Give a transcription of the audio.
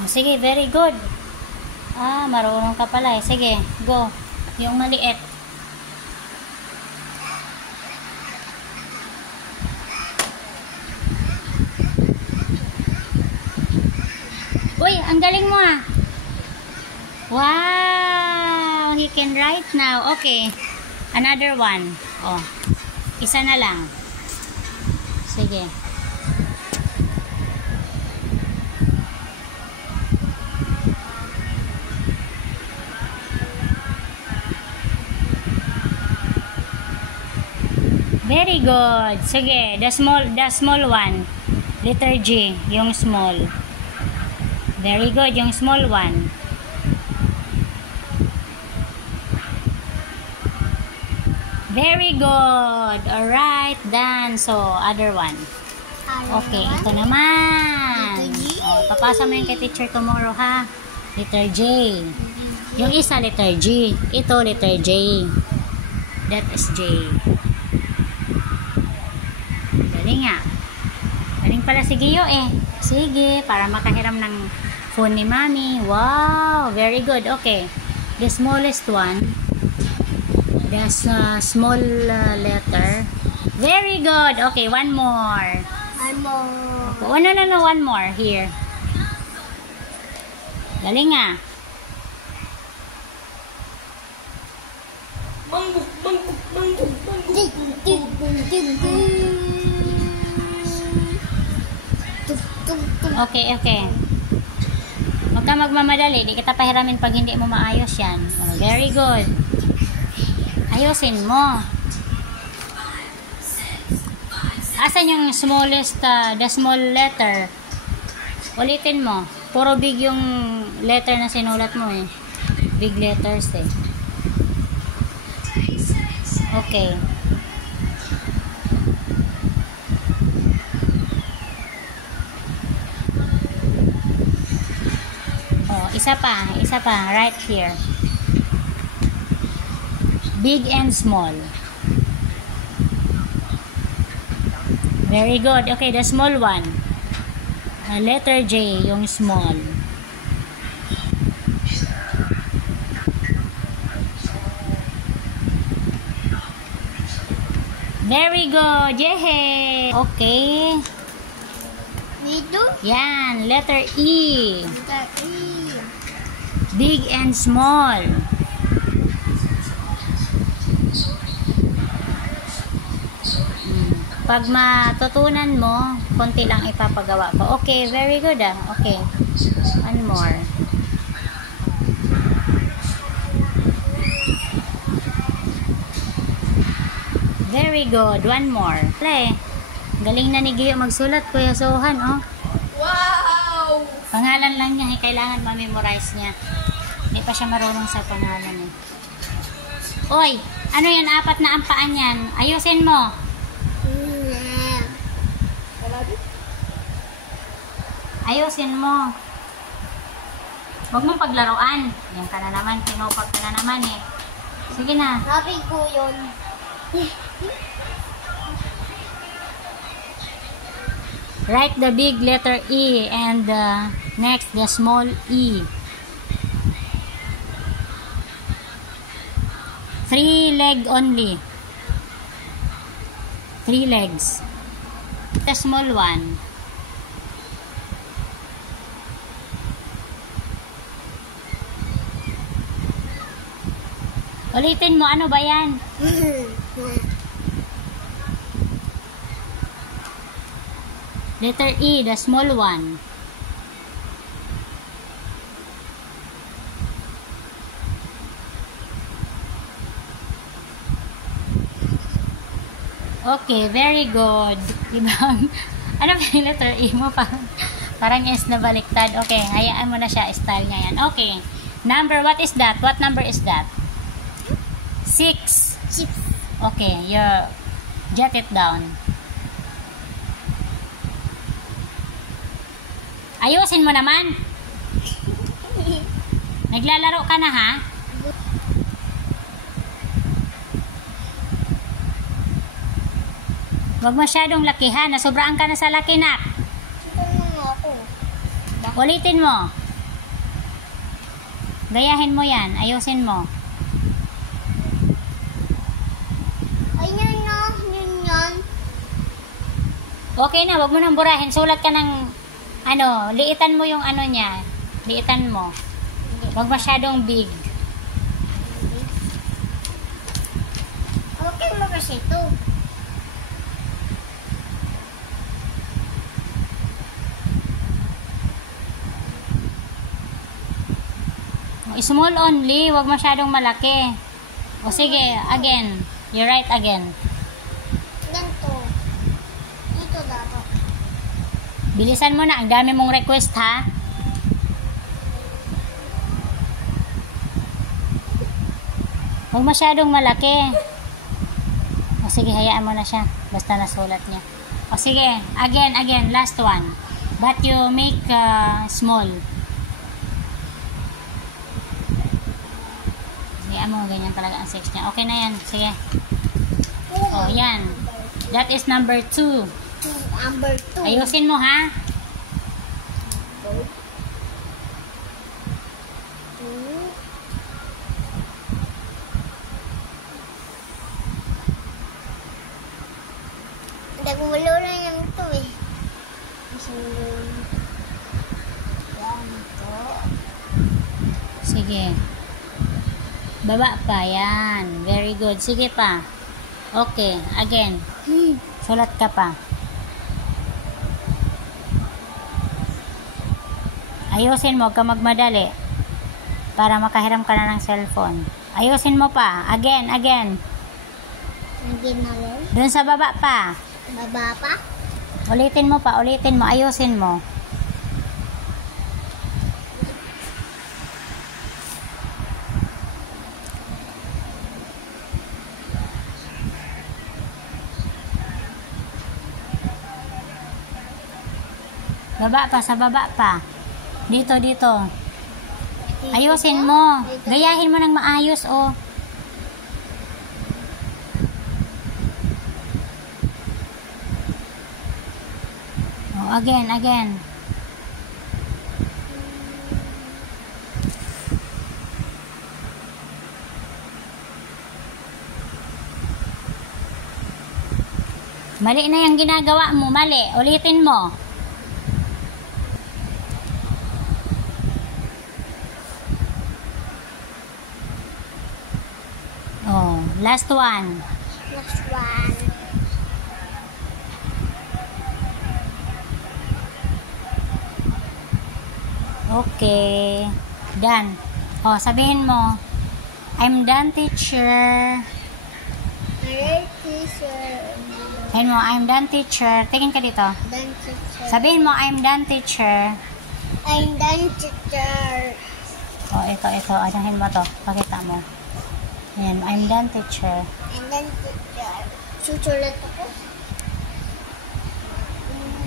Oh, sige, very good. Ah, marunong ka pala eh. Sige, go. Yung maliit. Uy, ang galing mo ah. Wow, he can write now. Okay, another one. Oh, isa na lang. Sige. Very good. Sige, the small one. Letter G, yung small. Very good, yung small one. Very good. Alright, done. So, other one. Okay, ito naman. Oh, papasa mo yung kay teacher tomorrow, ha? Letter J. Yung isa, letter G. Ito, letter J. That is J. Galing nga. Galing pala si Gio eh. Sige, para makahiram ng phone ni Mami. Wow, very good. Okay. The smallest one. The small letter. Very good. Okay, one more. One more. Oh, no. One more. Here. Galing nga. Mangguk. Okay. Huwag ka magmamadali. Di kita pahiramin pag hindi mo maayos yan. Oh, very good. Ayusin mo. Asan yung smallest, the small letter? Ulitin mo. Puro big yung letter na sinulat mo eh. Big letters eh. Okay. Oh, isa pa. Right here. Big and small. Very good. Okay, the small one. Letter J, yung small. Very good. Yay! Okay. Dito? Yan, letter E. Letter E. Big and small. Pag matutunan mo, konti lang ipapagawa ko. Okay, very good ah. Okay. One more. Very good. One more. Play. Galing na ni Gio magsulat, Kuya Sohan, oh. Wow! Pangalan lang niya, kailangan ma-memorize niya. Hindi pa siya marunong sa pangalan eh. Oy, ano yan? 4 na ang paan yan. Ayusin mo. Ayusin mo. Huwag mong paglaruan. Yan ka na naman. Pinupag ka na naman eh. Sige na. Sabi ko yun. Write the big letter E and next the small E. 3 leg only. 3 legs. The small one. Ulitin mo, ano ba yan? Letter E, the small one. Okay, very good. Ibang, ano ba yung letter E mo? Parang S na baliktad. Okay, hayaan mo na siya. Style niya yan. Okay. Number, what is that? What number is that? 6. Okay, you jot it down. Ayusin mo naman. Naglalaro ka na ha? Huwag masyadong lakihan. Nasobraan ka na sa laki, nak. Ito na ako. Ulitin mo. Gayahin mo yan. Ayusin mo. Ay, yun no. Yun yun. Okay na, wag mo nang burahin. Sulat ka ng, liitan mo yung niya. Liitan mo. Wag masyadong big. Okay mo kasi ito. Small only, wag masyadong malaki. O sige, again. You write again. Ganito. Dito dapat. Bilisan mo na, ang dami mong request ha. Huwag masyadong malaki. O sige, hayaan mo na siya. Basta nasulat niya. O sige, again, last one. But you make small. Hayaan mo, ganyan talaga ang 6 niya. Okay na yan, sige. O, yan. That is number 2. Number 2. Ayusin mo ha. Nagmulo na yung ito eh. Sige. Baba pa, yan. Very good. Sige pa. Okay, again. Sulat ka pa. Ayusin mo, huwag ka magmadali. Para makahiram ka na ng cellphone. Ayusin mo pa. Again. Hindi na lang. Doon sa baba pa. Baba pa. Ulitin mo pa, ayusin mo. Baba pa, sa baba pa. Dito. Ayusin mo. Gayahin mo ng maayos, oh. Oh, again. Mali na yung ginagawa mo, mali. Ulitin mo. Oh, last one. Next one. Okay. Done. Oh, sabihin mo, I'm done, teacher. Alright, teacher. Sabihin mo, I'm done, teacher. Tingin ka dito. Done, teacher. Sabihin mo, I'm done, teacher. I'm done, teacher. Oh, ito. Anahin mo to. Pakita mo. Ayan, I'm done, teacher. I'm done, teacher. Susulat ako.